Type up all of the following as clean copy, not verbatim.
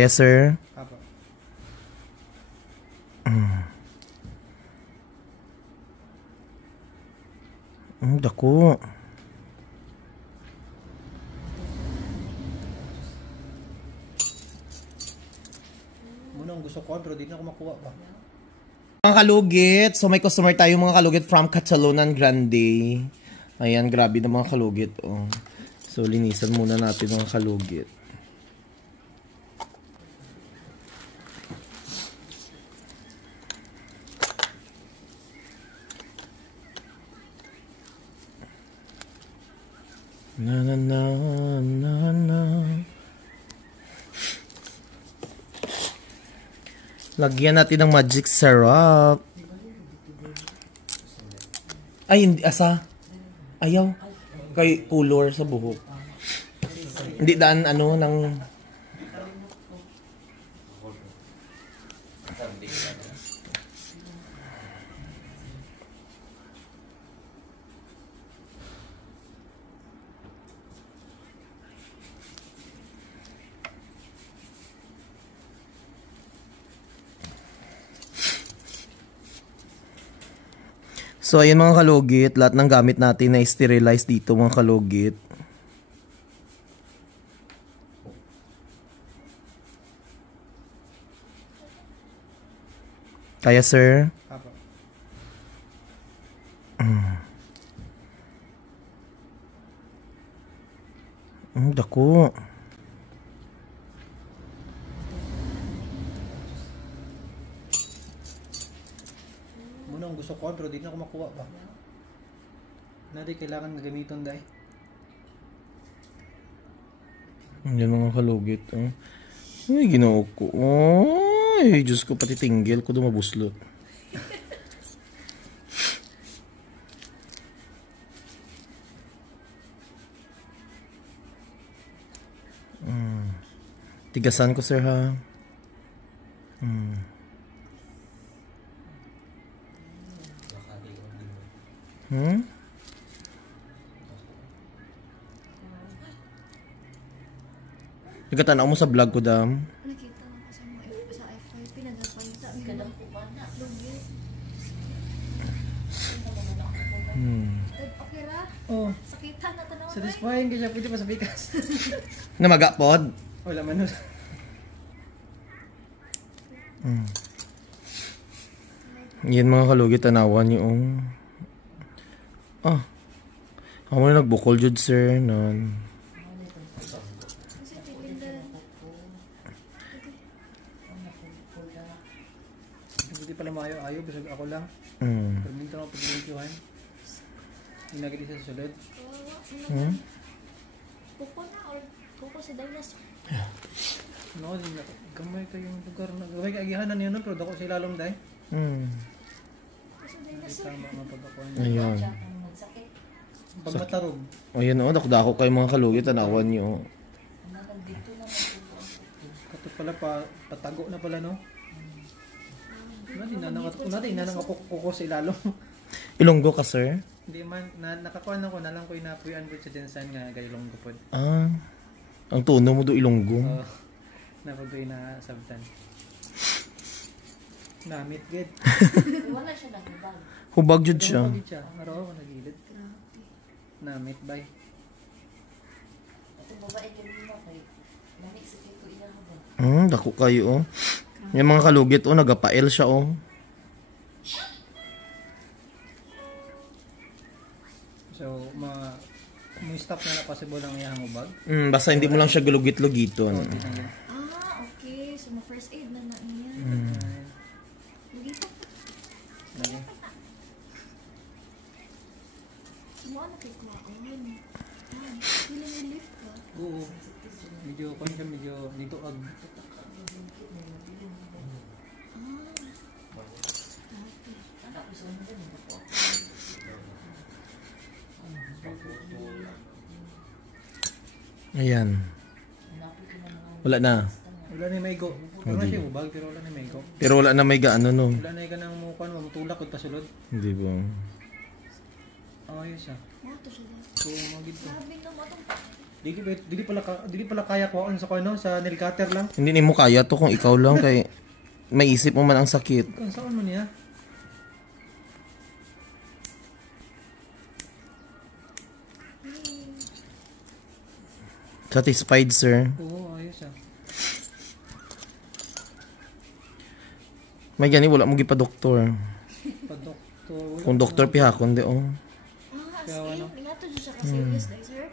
Yes, sir. Apo. Dako. Muna ang gusto ko pero di na ako makuha ba. Mga kalugit. So may customer tayo mga kalugit from Catalonan Grande. Ayan, grabe na mga kalugit. Oh. So linisan muna natin mga kalugit. Na na na na na. Lagyan natin ng magic syrup. Ay, hindi. Asa? Ayaw. Kay color sa buhok. Hindi daan ano ng... So, ayan mga kalugit. Lahat ng gamit natin na sterilize dito mga kalugit. Kaya, sir? Apo. Dako. Muna ang gusto ko pero di na ako makuha ba. Nadi kailangan gagamiton dai. Yan mga kalugit. Oh. Ay, ginoo ko. Ay, Diyos ko, pati tinggil ko dumabuslot. Tigasan ko, sir, ha? Nagkatanaw mo sa vlog ko, dam? Nakita mo kasi mo sa F5, pinagpapalita. Kadang po ba na? Okay ra? Oh, Sakitan na tanaw. satisfying kaya pwede pa sa bigas. Namaga pod? Wala man. Yan mga kalugit, tanawan yung... ako na nagbukol jud, sir. Nan. Hindi pala maayo-ayo, bisag ako lang. Pero minto ako pag-reviewan. Ginagili sa susunod. Pupo na or pupo si dinosaur. No, gamay kayong lugar na. Gamay kaagihanan niyo nun, pero dako si lalong day. Kasi dinosaur. Tama nga pag ako. Ayan. Pag matarog. Ayan o, dako kayo mga kalugit, tanawan nyo. Kato pala patago na pala, no? Natin na nakakuko sa ilalong. Ilonggo ka, sir? Hindi man, nakakuha na ko, nalang ko inapuyan ko sa Jensan nga gayolong gupod. Ang tono mo do ilonggo. Napagoy na sabtan. Namit, good. Wala siya nagbag. Hubag jud siya. Hubag siya. Araw ako nagilid. Namit, bye. Ito babae kami mo kay namit sa kiko ina ko ba? Dako kayo, oh. Yung mga kalugit, oh, nagapail siya, oh. So, may stop na possible ang iyang ubag. Basta hindi mo lang siya gulugit-lugiton. Okay. So, ma-first aid na niya. Lugito pa. Sumuha na kay kuhaan. Feeling relief ka? Oo. Medyo, kung siya medyo nituag. Ayan. Wala na. Wala na may go. Wala na siya ubag, pero wala na may go. Pero wala na may gaano, no? Wala na yung ganang mukan, mamutulak ko pasulod. Hindi ba? Ayos siya. Mato siya dahil. So, magid ko. Sabi na mo itong Dili pala kaya kuhaan sa kuno sa nail cutter lang. Hindi ni mo kaya to kung ikaw lang kay maisip mo man ang sakit. Saan mo niya? Satisfied, sir? Oo, ayos ah. May gani wala mo gipa-doktor. Pa-doktor. Kung doktor pihakon di oh. As in, nga to siya ka-serious dahil, sir.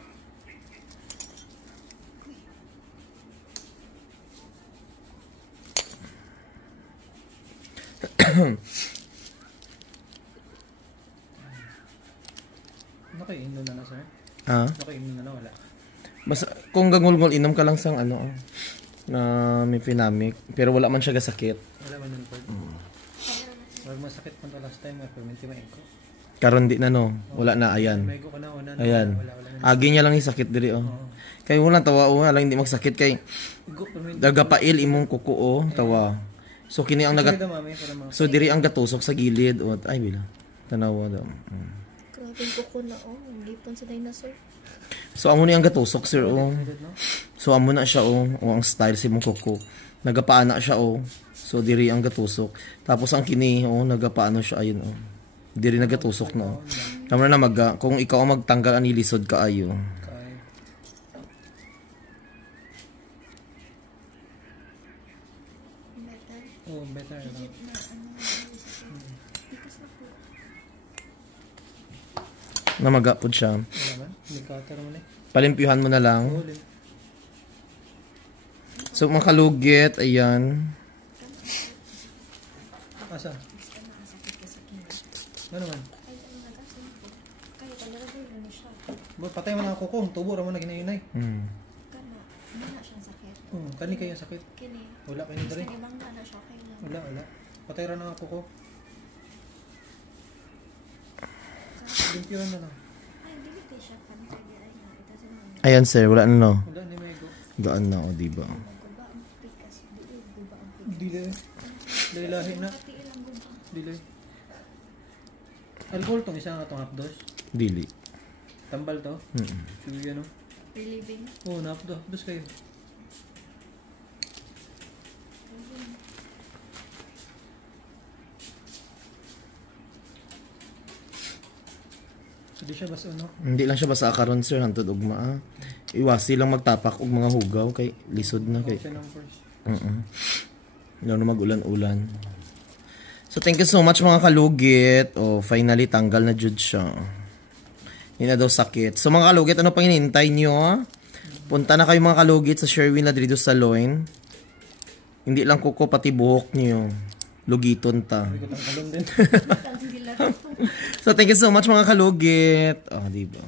Nakainom na sir? Ha? Nakainom na wala. Basta kung gangul-ngul inom ka lang sang ano na may pinamic pero wala man siya gasakit. Wala man nun po. Wala masakit pa to last time pero minti maingko. Karon di na no. Wala na ayan. Maygo ka na una. Ayan. Agi niya lang yung sakit diri oh. Kay wala tawa oh, lang hindi magsakit kay dagapail imong kuko oh, tawa. So kini ang so diri ang gatusok sa gilid oh. Ay bila. Tanawa daw. Grabe yung kuko na oh. Gipon sa dinosaur. So amo ni ang gatusok sir oh. So amo na siya oh, ang style si mong kuko. Nagapaana siya oh. So diri ang gatusok. Tapos ang kini oh nagapaano siya ayun oh. Diri nagatusok na oh. Tama na kung ikaw ang magtanggal ani lisod ka ayo. Oh, better lang. Namaga po siya. Palimpyuhan mo na lang. So mga kalugit, ayan. Asa? Ano man? Patay mo na ako kung tubo ra mo na ginayunay. Kana siyang sakit. Kani kayo sakit. Kini. Wala kayo diri. Ibang na siya kay na. Wala. Patay ra na ako ko. Limpyuhan na lang. Ay, dili kay siya pantay di ay na. Ito sa Ayan sir, wala na no. Wala ni may go. Gaan na o diba? guba ang pikas. Guba ang pikas. Dili. Lahi na. Pati ilang guba. Dili. Alcohol tong isa nga tong hapdos. Dili. Tambal to. Sige ano. Reliving. Oh, hapdos kayo. Hindi siya basta no? Hindi lang siya basta karon sir, hantod ugma ah. Iwasi lang magtapak og mga hugaw kay lisod na kay. Lalo mag-ulan-ulan. So thank you so much mga kalugit. Oh, finally tanggal na jud siya. Hindi na daw sakit. So mga kalugit, ano pang hinihintay nyo? Punta na kayo mga kalugit sa Sherwin Ladrido Salon. Hindi lang kuko pati buhok nyo. Lugiton ta. So thank you so much mga kalugit. Oh, diba?